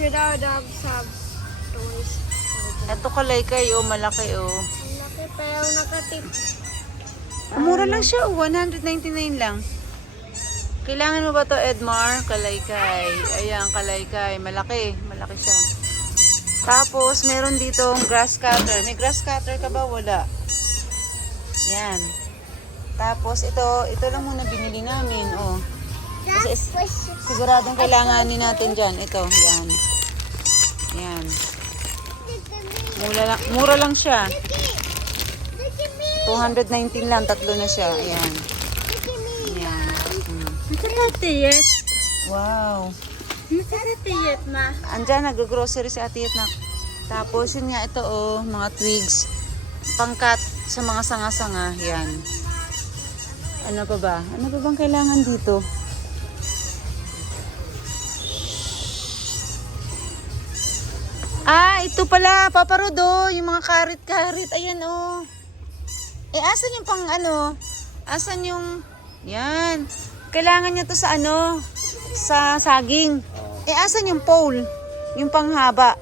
without subs. Toys. Ito kalaykay, oh, malaki, oh. Ang laki pero nakatip. Mura lang siya, oh, 199 lang. Kailangan mo ba to, Edmar? Kalaykay. Ayan, kalaykay. Malaki. Malaki siya. Tapos, meron ditong grass cutter. May grass cutter ka ba? Wala. Yan. Tapos, ito lang muna binili namin. Oh. Kasi siguradong kailanganin natin dyan. Ito, yan. Yan. Mura lang siya. 219 lang. Tatlo na siya. Ayan. Ayan. Nakatiyet. Wow. Nakatiyet na. Andyan, nag-grocery si Ate Yetnak. Tapos, yun nga, ito, oh, mga twigs. Pangkat sa mga sanga-sanga. Yan. Ano pa ba? Ano pa bang kailangan dito? Ah, ito pala, Papa Rodo, yung mga karit-karit. Ayan, oh. Eh, asan yung pang ano? Asan yung... Yan. Kailangan niya to sa ano? Sa saging. Eh, asan yung pole? Yung panghaba.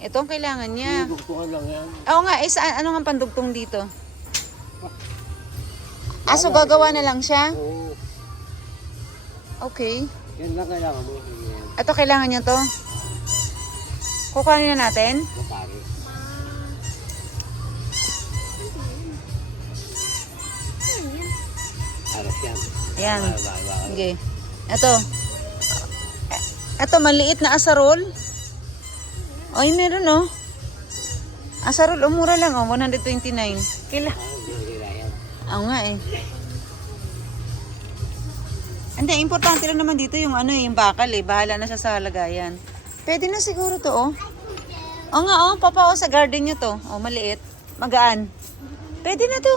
Ito ang kailangan niya. Dugtungan lang yan. Oo nga, eh, saan, ano nga pandugtong dito? Aso, gagawa na lang siya? Oo. Okay. Yan lang kailangan mo. Yan. Ito, kailangan niya to? Kukuhanin na natin? Mapari. Aras yan. Ayan. Bye. Okay. Ito. Ito, maliit na asarol. Ay, meron, oh. Asarol, oh, mura lang, oh. 129. Kila. Oo nga, eh. Hindi, importante lang naman dito yung ano, yung bakal, eh. Bahala na siya sa lagayan. Pwede na siguro to, oh. Oo nga, oh. Papa, oh, sa garden nyo to. Oh, maliit. Magaan. Pwede na to.